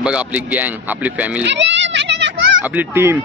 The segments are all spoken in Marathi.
हे बघा आपली गँग, आपली फॅमिली, आपली टीम.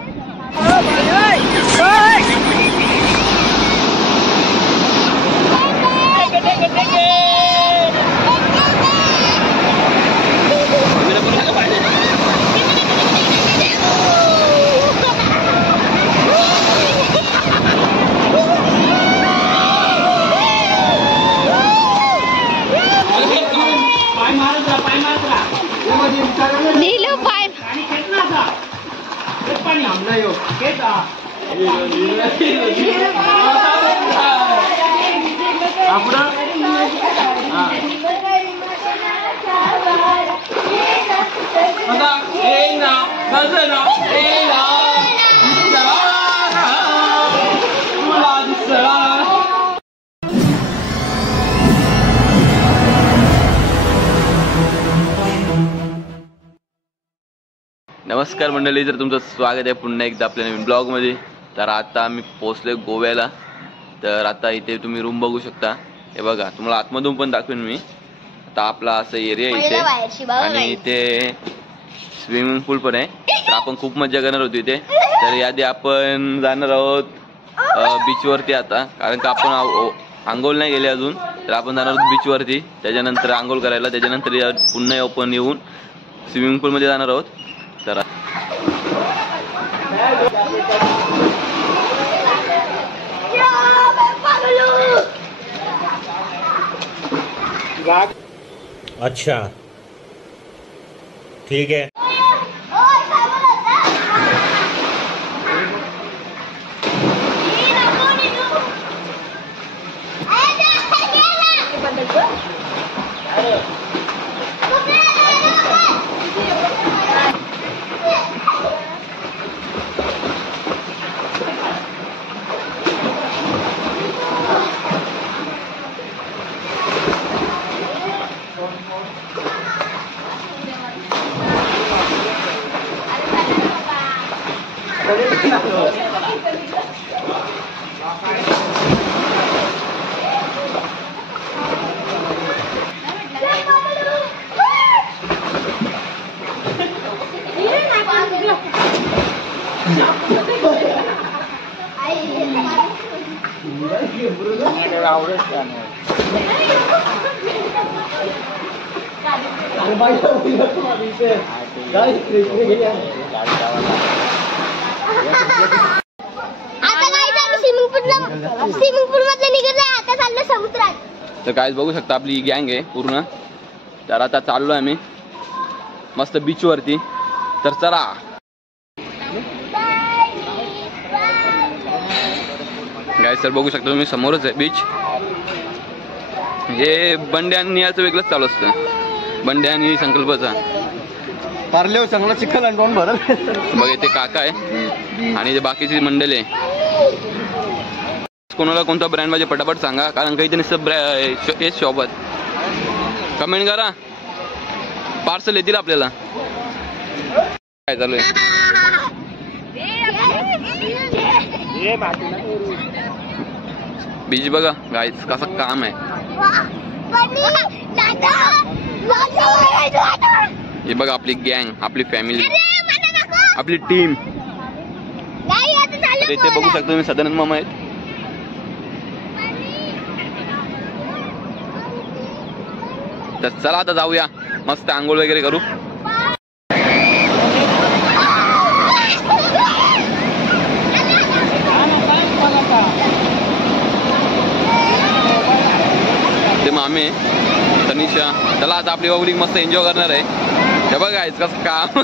नमस्कार मंडळी, तर तुमचं स्वागत आहे पुन्हा एकदा आपल्या नवीन ब्लॉग मध्ये. तर आता आम्ही पोहोचलोय गोव्याला. तर आता इथे तुम्ही रूम बघू शकता. हे बघा, तुम्हाला आतमधून पण दाखवेन मी. आता आपला असं एरिया इथे आणि इथे स्विमिंग पूल पण आहे. तर आपण खूप मजा करणार होतो इथे. तर याआधी आपण जाणार आहोत बीच वरती आता, कारण का आपण आंघोळ नाही गेले अजून. तर आपण जाणार आहोत बीच वरती, त्याच्यानंतर आंघोळ करायला, त्याच्यानंतर पुन्हा आपण येऊन स्विमिंग पूल मध्ये जाणार आहोत. तर अच्छा ठीक है. तर काय बघू शकता आपली गँग आहे पूर्ण. तर आता चाललोय आम्ही मस्त बीच वरती. तर चला. गाइस, तर बघू शकता तुम्ही समोरच आहे बीच. हे बंड्या आणि नियाचं वेगळंच चालू असतं. बंड्या आणि संकल्पचा पारले चांगला चिखल आणि दोन भरल. बघ इथे काका आहे आणि ते बाकीची मंडळी आहे. कोणाला कोणता ब्रँड पाहिजे पटापट सांगा, कारण काही इथे शॉप आहेत. कमेंट करा, पार्सल येतील आपल्याला. काय चालू आहे? बीच बघा गाईस, कसं काम आहे. हे बघा आपली गँग, आपली फॅमिली, आपली टीम. इथे बघू शकतो तुम्ही सदानंद मामा आहेत. तर चला आता जाऊया, मस्त आंघोळ वगैरे करू. ते मामे तनिषा. चला आता आपली पब्लिक मस्त एन्जॉय करणार आहे. हे बघा कसं काम.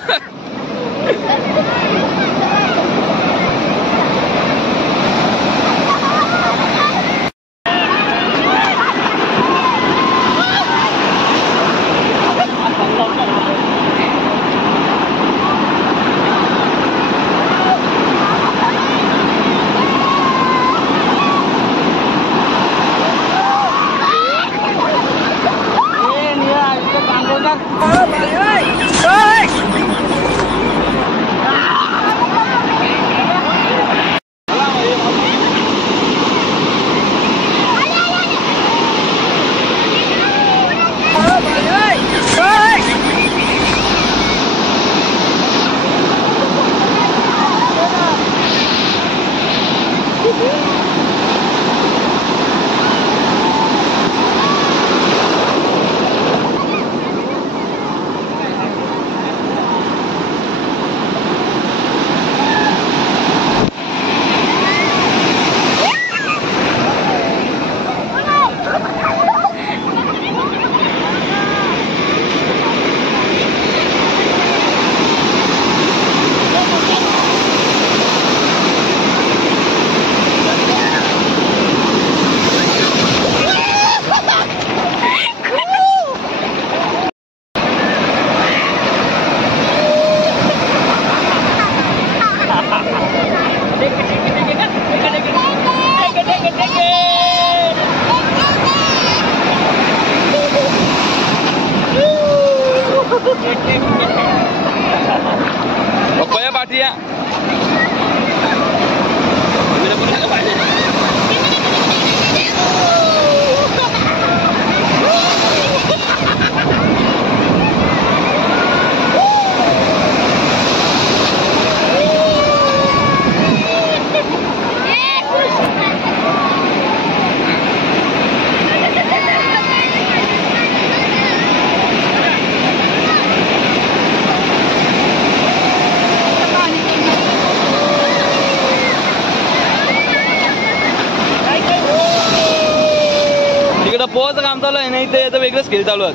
पोहाचं काम चालू आहे नाही ते वेगळंच खेळ चालू आहे.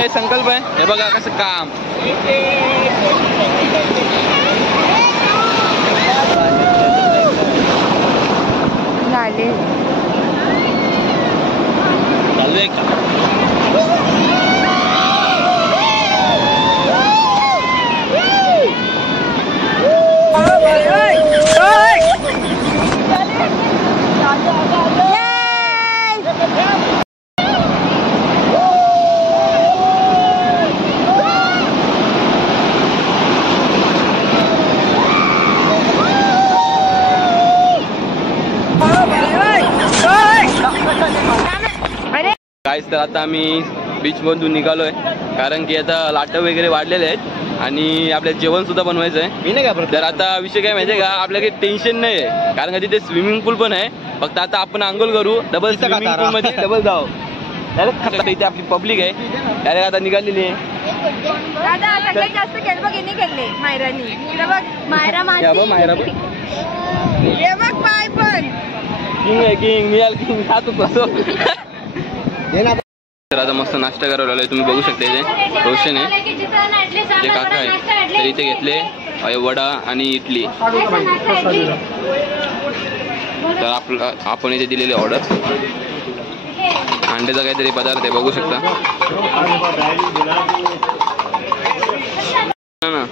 हे संकल्प आहे. हे बघा कसं काम चालू आहे का. गाईस तर आता आम्ही बीच मधून निघालोय कारण की आता लाटा वगैरे वाढलेले आहेत आणि आपल्याला जेवण सुद्धा बनवायचं आहे. मी नाही घाबरत. तर आता विषय काय माहितीये का आपल्याला काही टेन्शन नाही आहे कारण का तिथे स्विमिंग पूल पण आहे. फक्त आता आपण आंघोळ करू डबल स्विमिंग पूल मध्ये डबल जाऊ. इथे आपली पब्लिक आहे डायरेक्ट आता निघालेली आहे. सगळ्यात जास्त खेळ बघ यांनी खेळले मायरानी. मायरा मायरा हे बघ पाय पण किंग आहे किंग नियाल किंग हा तू कसो. तर आता मस्त नाश्ता करायला आलोय तुम्ही बघू शकता. इथे रोशन आहे जे काका आहे तर इथे घेतले वडा आणि इडली. तर आपण इथे दिलेली ऑर्डर अंड्याचा काहीतरी पदार्थ आहे बघू शकता ना.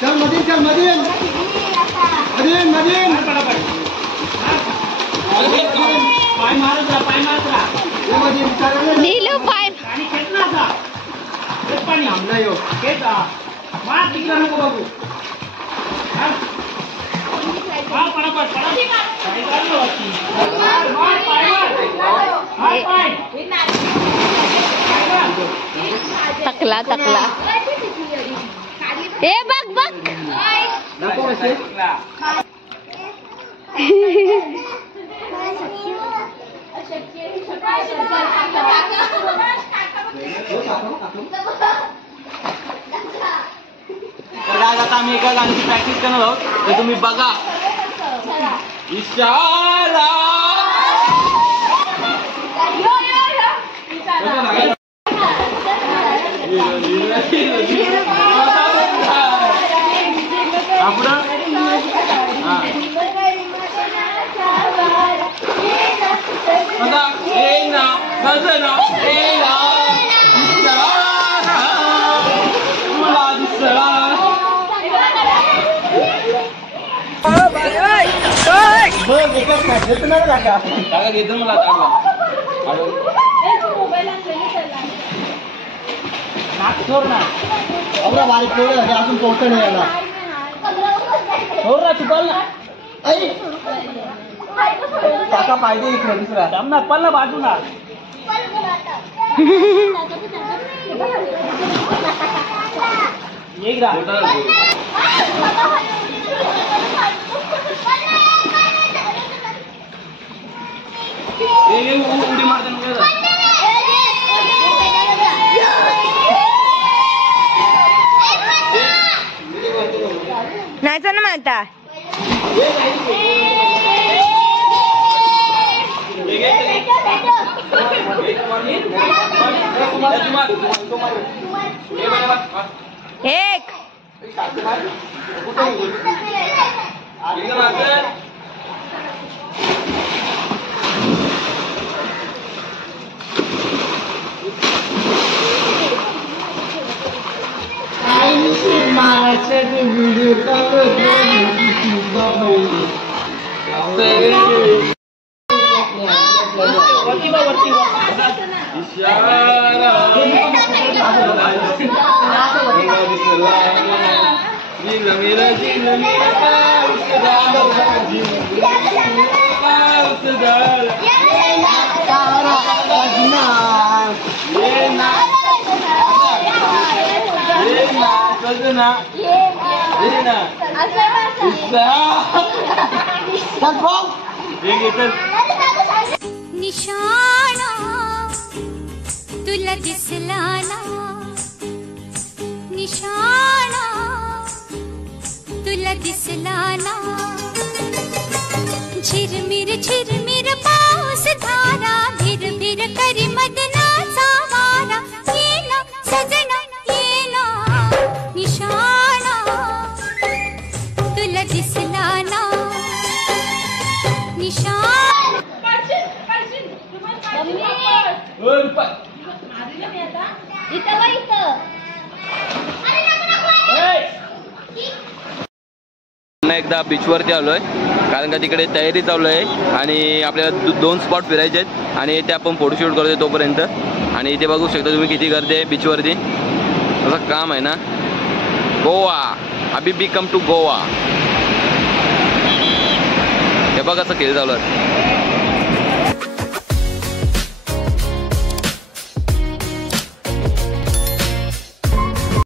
चल मदीन चल मदीन मदीन मदीन पाय मारत राहा मदीन नीलू पाय पाणी आमला यो मार तिकडे नको बाबू मार पडापड तकला तकला हे बघ बघ नको असे तर आज आता आम्ही एका गाण्याची प्रॅक्टिस करणार आहोत तर तुम्ही बघा. इशारा घेतो मला बारीक केलं अजून पोहोचत नाही याला चुकाल ना काका पाहिजे इकडे दुसरा पल्ला बाजूला उडी मारताना नाहीच ना म्हणता एक व्हिडिओ निशाणा तुला दिसला ना निशाणा तुला दिसला ना झिरमिर पाऊस धारा भिर करी मदनाचा वारा ये ना सजना ये ना निशाणा तुला दिसला ना निशाणा पुन्हा एकदा बीचवरती आलोय कारण का तिकडे तयारी चालू आहे आणि आपल्याला 2 स्पॉट फिरायचे आहेत आणि इथे आपण फोटोशूट करतोय तोपर्यंत. आणि इथे बघू शकता तुम्ही किती गर्दी आहे बीचवरती. असं काम आहे ना. गोवा अभी बी कम टू गोवा. हे बघ असं खेळ चालू आहे.